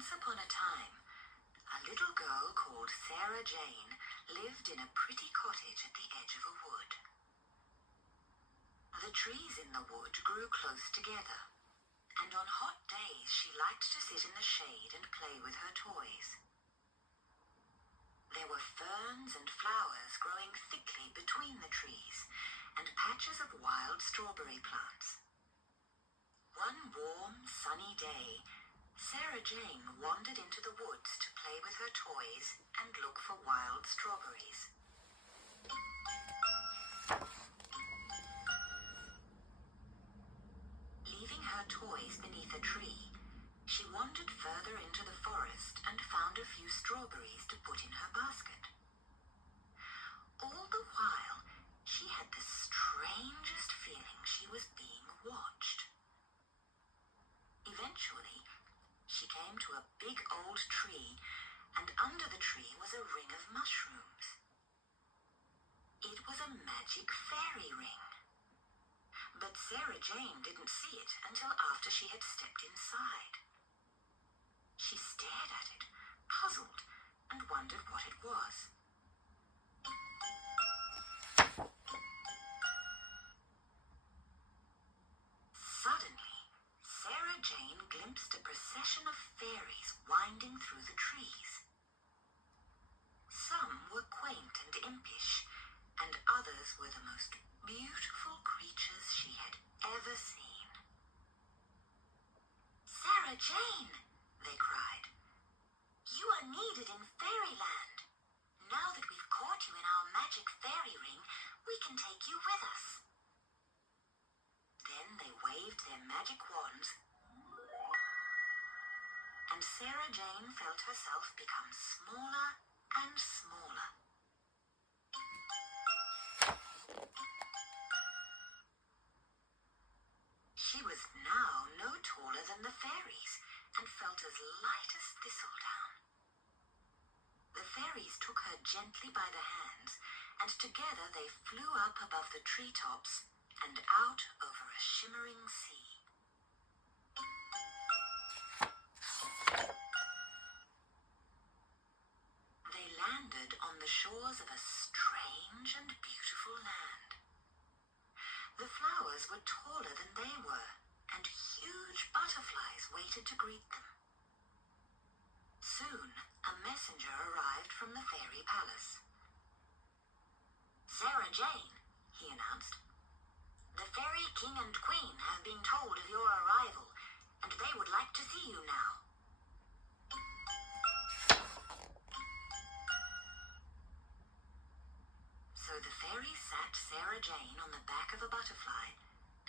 Once upon a time, a little girl called Sarah Jane lived in a pretty cottage at the edge of a wood. The trees in the wood grew close together, and on hot days she liked to sit in the shade and play with her toys. There were ferns and flowers growing thickly between the trees, and patches of wild strawberry plants. One warm, sunny day, Sarah Jane wandered into the woods to play with her toys and look for wild strawberries. Leaving her toys beneath a tree, she wandered further into the forest and found a few strawberries to put in her basket. All the while, she had the strangest feeling she was being watched. Eventually, she came to a big old tree, and under the tree was a ring of mushrooms. It was a magic fairy ring. But Sarah Jane didn't see it until after she had stepped inside. She stared at it, puzzled, and wondered what it was. Suddenly, Sarah Jane glimpsed a procession of fairies winding through the trees. Some were quaint and impish, and others were the most beautiful creatures she had ever seen. "Sarah Jane," they cried, "you are needed in fairyland. Now that we've caught you in our magic fairy ring, we can take you with us." Then they waved their magic wands, and Sarah Jane felt herself become smaller and smaller. She was now no taller than the fairies and felt as light as thistledown. The fairies took her gently by the hands, and together they flew up above the treetops and out over a shimmering sea. They landed on the shores of a strange and beautiful land. The flowers were taller than they were, and huge butterflies waited to greet them. Soon, a messenger arrived from the fairy palace. "Sarah Jane," he announced, "the fairy king and queen have been told of your arrival, and they would like to see you now." So the fairy sat Sarah Jane on the back of a butterfly,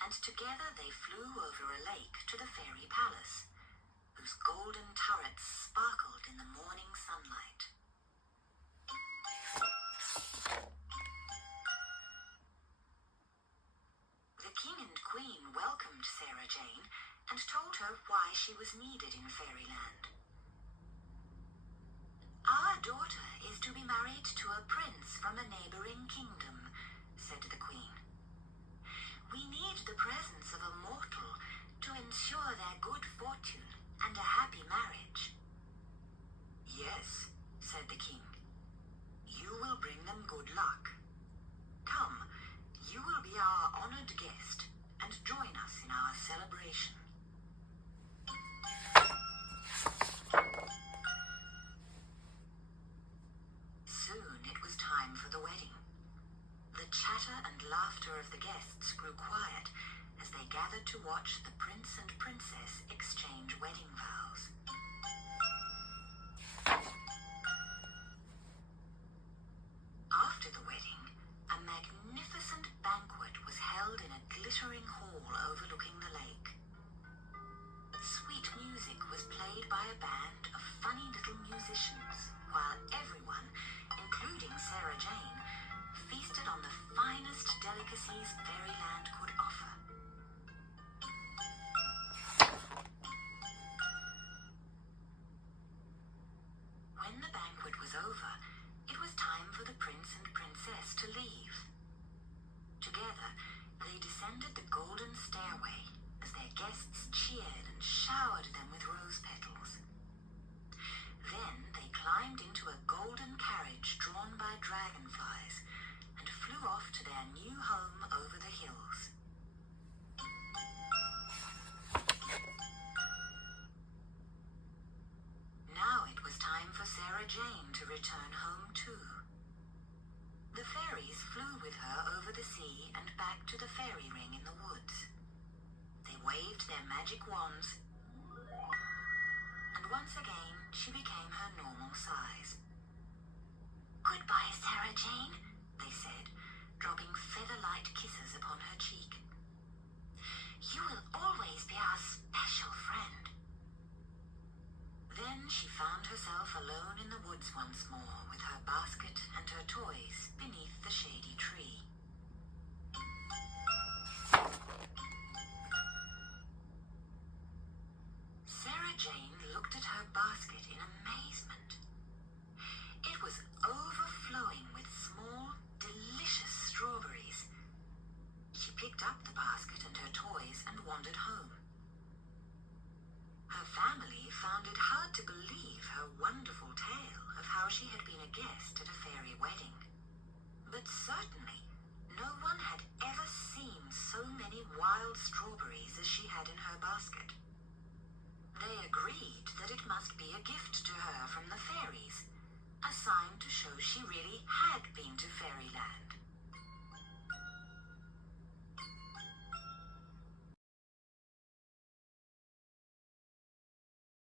and together they flew over a lake to the fairy palace, whose golden turrets sparkled in the morning sunlight. The king and queen welcomed Sarah Jane and told her why she was needed in fairyland. "Our daughter is to be married to a prince from a neighboring kingdom," said the queen. "We need the presence of a mortal to ensure their good fortune and a happy marriage." "Yes," said the king. "You will bring them good luck. Come, you will be our honored guest and join us in our celebration." Soon it was time for the wedding. The chatter and laughter of the guests grew quiet as they gathered to watch the prince and princess exchange wedding vows. After the wedding, a magnificent banquet was held in a glittering hall overlooking the lake. Sweet music was played by a band of funny little musicians, while everyone, including Sarah Jane, feasted on the finest delicacies fairyland could offer. When the banquet was over, it was time for the prince and princess to leave. Together, they descended the golden stairway as their guests cheered and showered them with rose petals. Sarah Jane to return home too. The fairies flew with her over the sea and back to the fairy ring in the woods. They waved their magic wands, and once again she became her normal size. "Goodbye, Sarah Jane," they said, dropping feather-light kisses upon her cheek. "You will always be our special friend." Then she found herself alone in the woods once more, with her basket and her toys beneath the shady tree. Sarah Jane looked at her basket in amazement. It was overflowing with small, delicious strawberries. She picked up the basket and her toys and wandered home. Her family found it hard to believe her wonderful tale of how she had been a guest at a fairy wedding. But certainly, no one had ever seen so many wild strawberries as she had in her basket. They agreed that it must be a gift to her from the fairies, a sign to show she really had been to fairyland.